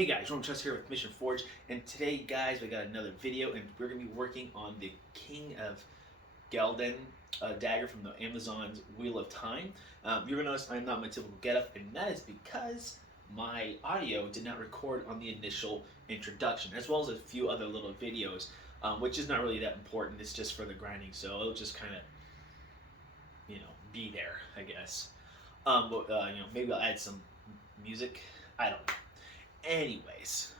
Hey guys, Roman Trust here with Mission Forge, and today, guys, we got another video, and we're going to be working on the King of Ghealdan dagger from the Amazon's Wheel of Time. You're going to notice I'm not my typical getup, and that is because my audio did not record on the initial introduction, as well as a few other little videos, which is not really that important. It's just for the grinding, so it'll just kind of, be there, I guess. Maybe I'll add some music. I don't know. Anyways,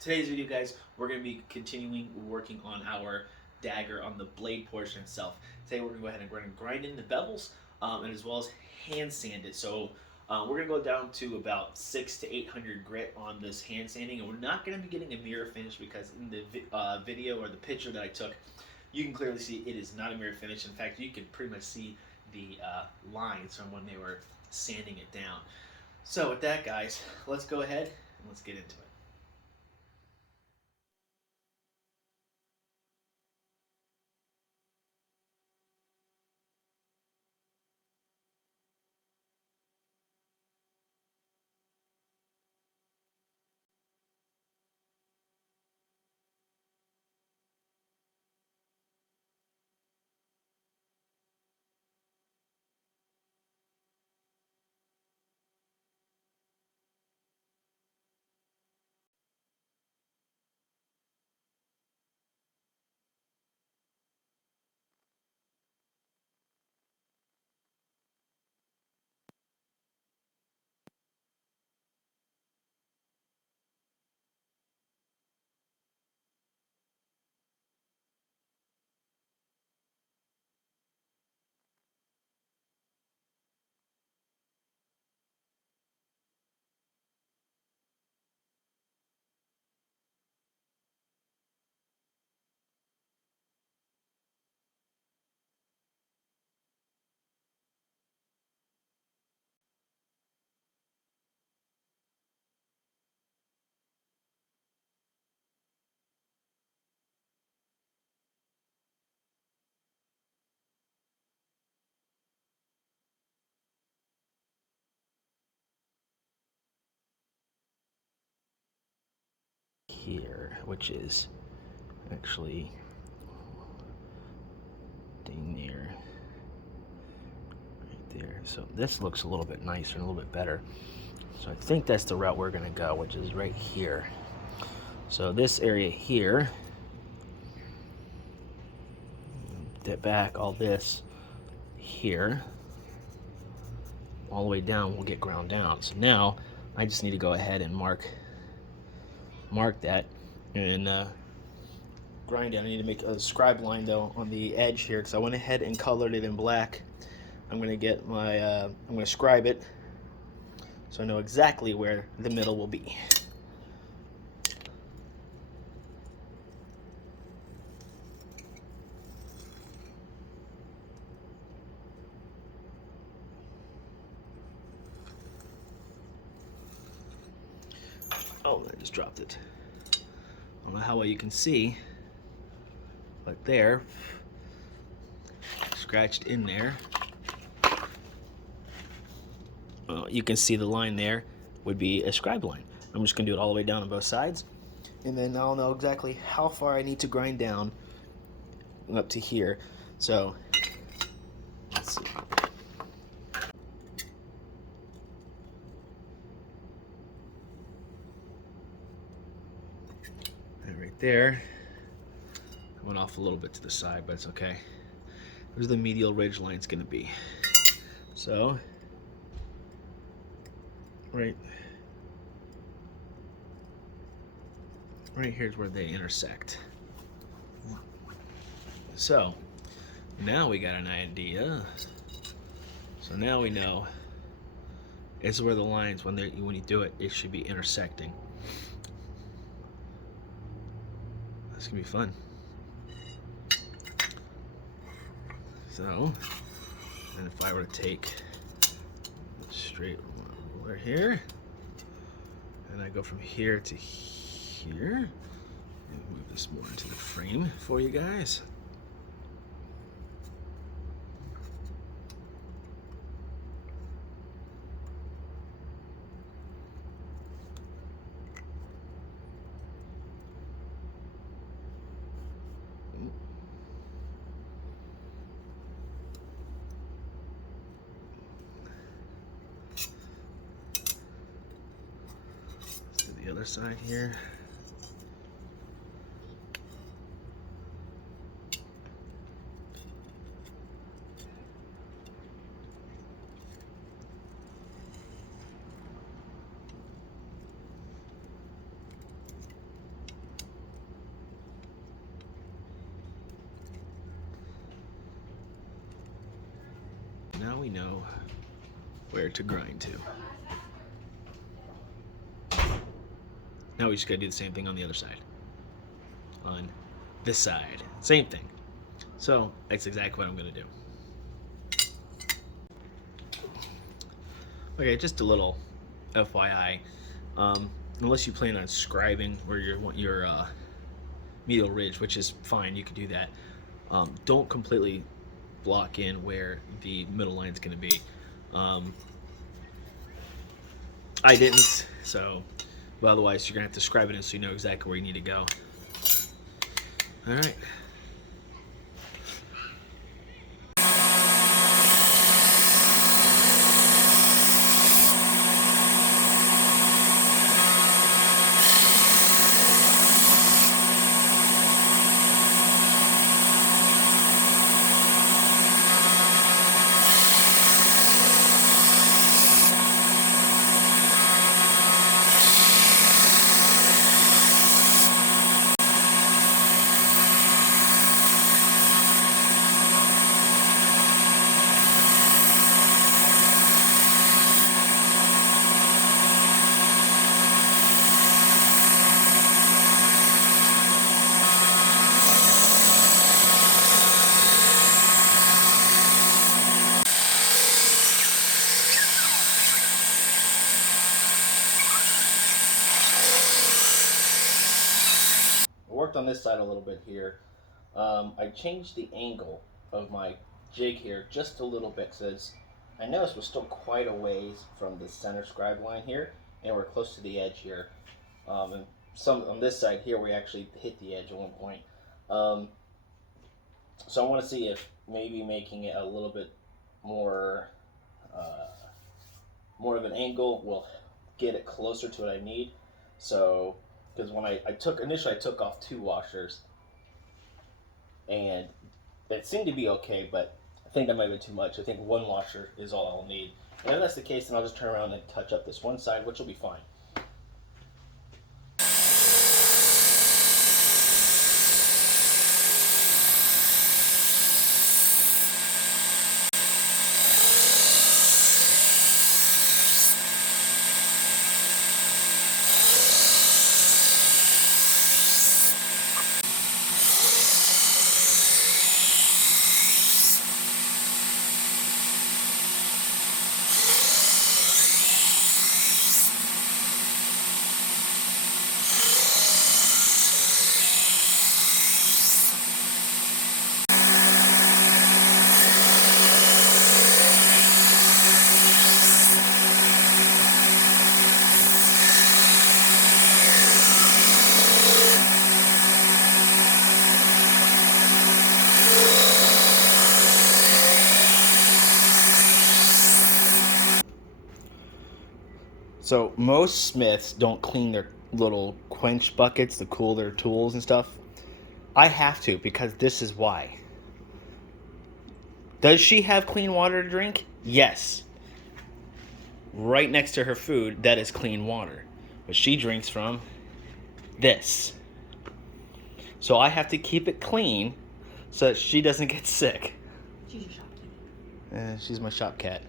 today's video, guys, we're going to be continuing working on our dagger on the blade portion itself. Today we're going to go ahead and we're going to grind in the bevels and as well as hand sand it. So we're going to go down to about 600 to 800 grit on this hand sanding, and we're not going to be getting a mirror finish because in the video or the picture that I took, you can clearly see it is not a mirror finish. In fact, you can pretty much see the lines from when they were sanding it down. So with that, guys, let's go ahead and let's get into it. Here, which is actually dang near right there. So this looks a little bit nicer and a little bit better. So I think that's the route we're gonna go, which is right here. So this area here, get back all this here, all the way down will get ground down. So now I just need to go ahead and mark that and grind it. I need to make a scribe line though on the edge here because I went ahead and colored it in black. I'm gonna get my I'm gonna scribe it so I know exactly where the middle will be. Oh, I just dropped it. I don't know how well you can see, but there, scratched in there. Well, you can see the line there would be a scribe line. I'm just gonna do it all the way down on both sides, and then I'll know exactly how far I need to grind down up to here. So, let's see. Right there. I went off a little bit to the side, but it's okay. Where's the medial ridge line's gonna be? So, right here is where they intersect. So, now we got an idea. So now we know it's where the lines, when you do it, it should be intersecting. That's gonna be fun. So, and if I were to take a straight ruler here, and I go from here to here, and move this more into the frame for you guys. other side here. Now we know where to grind to. Now we just gotta do the same thing on the other side. On this side, same thing. So that's exactly what I'm gonna do. Okay, just a little FYI. Unless you plan on scribing where you want your medial ridge, which is fine, you can do that. Don't completely block in where the middle line is going to be. I didn't, so, but otherwise you're going to have to scribe it in so you know exactly where you need to go. All right. Worked on this side a little bit here. I changed the angle of my jig here just a little bit because I noticed we're still quite a ways from the center scribe line here, and we're close to the edge here. And some on this side here, we actually hit the edge at one point. So I want to see if maybe making it a little bit more more of an angle will get it closer to what I need. So, because when initially I took off 2 washers, and it seemed to be okay, but I think that might have been too much. I think 1 washer is all I'll need. And if that's the case, then I'll just turn around and touch up this one side, which will be fine. So most smiths don't clean their little quench buckets to cool their tools and stuff. I have to, because this is why. Does she have clean water to drink? Yes. Right next to her food, that is clean water. But she drinks from this. So I have to keep it clean so that she doesn't get sick. She's your shop cat. She's my shop cat.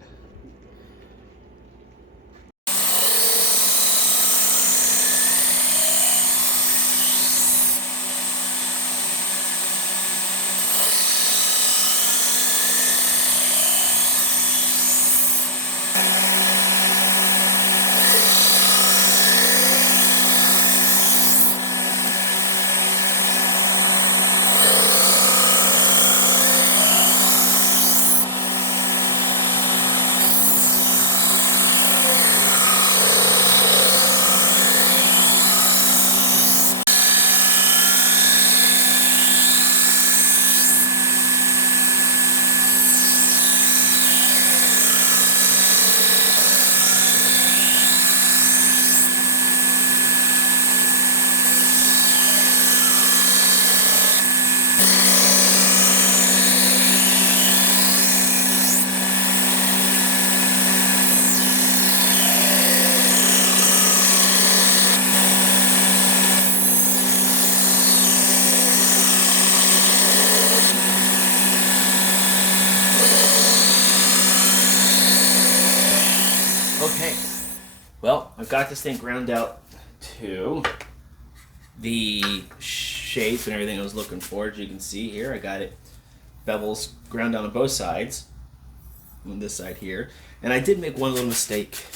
got this thing ground out to the shape and everything I was looking for. As you can see here, I got it bevels ground down on both sides, on this side here. And I did make one little mistake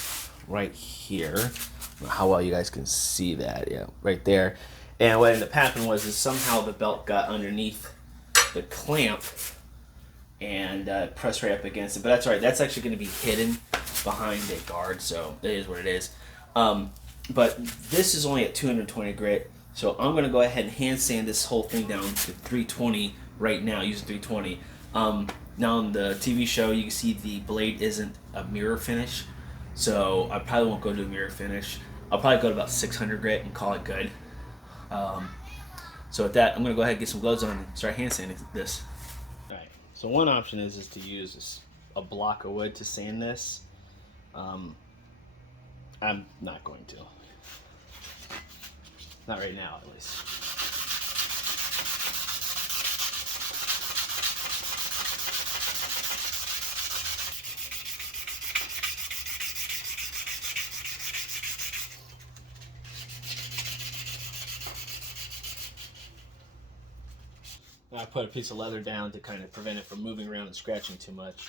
right here. I don't know how well you guys can see that. Yeah, right there. And what ended up happening was somehow the belt got underneath the clamp and pressed right up against it. But that's all right. That's actually going to be hidden behind a guard, so it is what it is. But this is only at 220 grit, so I'm going to go ahead and hand sand this whole thing down to 320 right now, using 320. Now on the TV show, you can see the blade isn't a mirror finish, so I probably won't go to a mirror finish. I'll probably go to about 600 grit and call it good. So with that, I'm going to go ahead and get some gloves on and start hand sanding this. Alright, so one option is to use a block of wood to sand this. I'm not going to. Not right now, at least. I put a piece of leather down to kind of prevent it from moving around and scratching too much.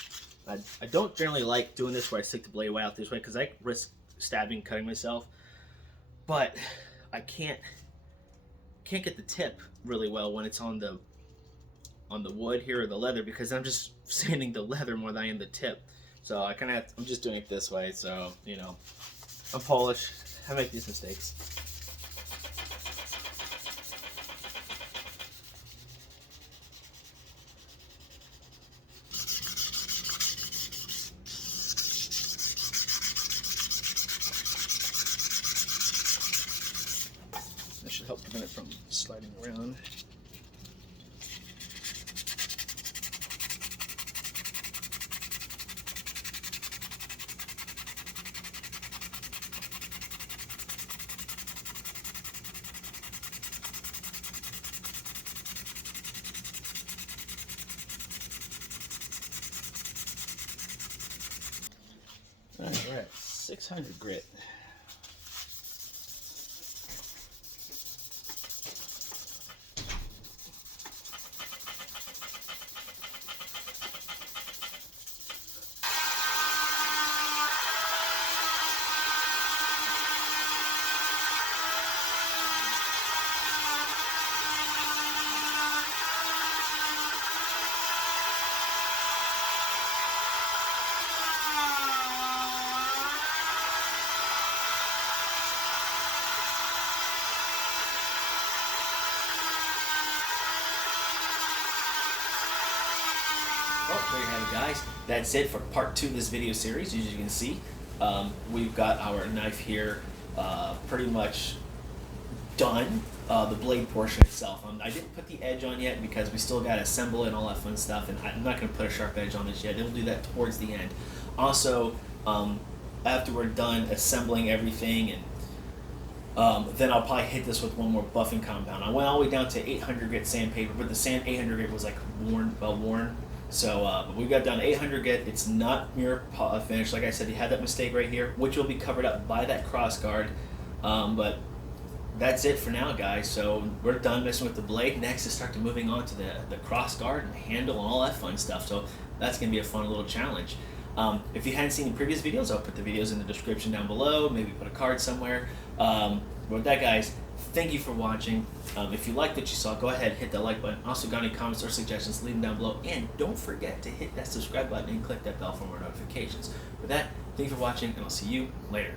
I don't generally like doing this where I stick the blade way out this way because I risk stabbing, cutting myself. But I can't get the tip really well when it's on the wood here or the leather, because I'm just sanding the leather more than I am the tip. So I kind of I'm just doing it this way. So you know, I'm Polish. I make these mistakes. That should help prevent it from sliding around. All right, we're at 600 grit. Well, there you have it, guys. That's it for part 2 of this video series. As you can see, we've got our knife here pretty much done. The blade portion itself, I didn't put the edge on yet because we still got to assemble it and all that fun stuff, and I'm not going to put a sharp edge on this yet. We'll do that towards the end. Also, after we're done assembling everything, and then I'll probably hit this with one more buffing compound. I went all the way down to 800 grit sandpaper, but the 800 grit was like worn. So we got down to 800 grit. It's not mirror finish. Like I said, you had that mistake right here, which will be covered up by that cross guard. But that's it for now, guys. So we're done messing with the blade. Next is start to moving on to the cross guard and the handle and all that fun stuff. So that's going to be a fun little challenge. If you hadn't seen the previous videos, I'll put the videos in the description down below. Maybe put a card somewhere. With that, guys, thank you for watching. If you liked what you saw, go ahead and hit that like button. Also, got any comments or suggestions, leave them down below. And don't forget to hit that subscribe button and click that bell for more notifications. With that, thank you for watching, and I'll see you later.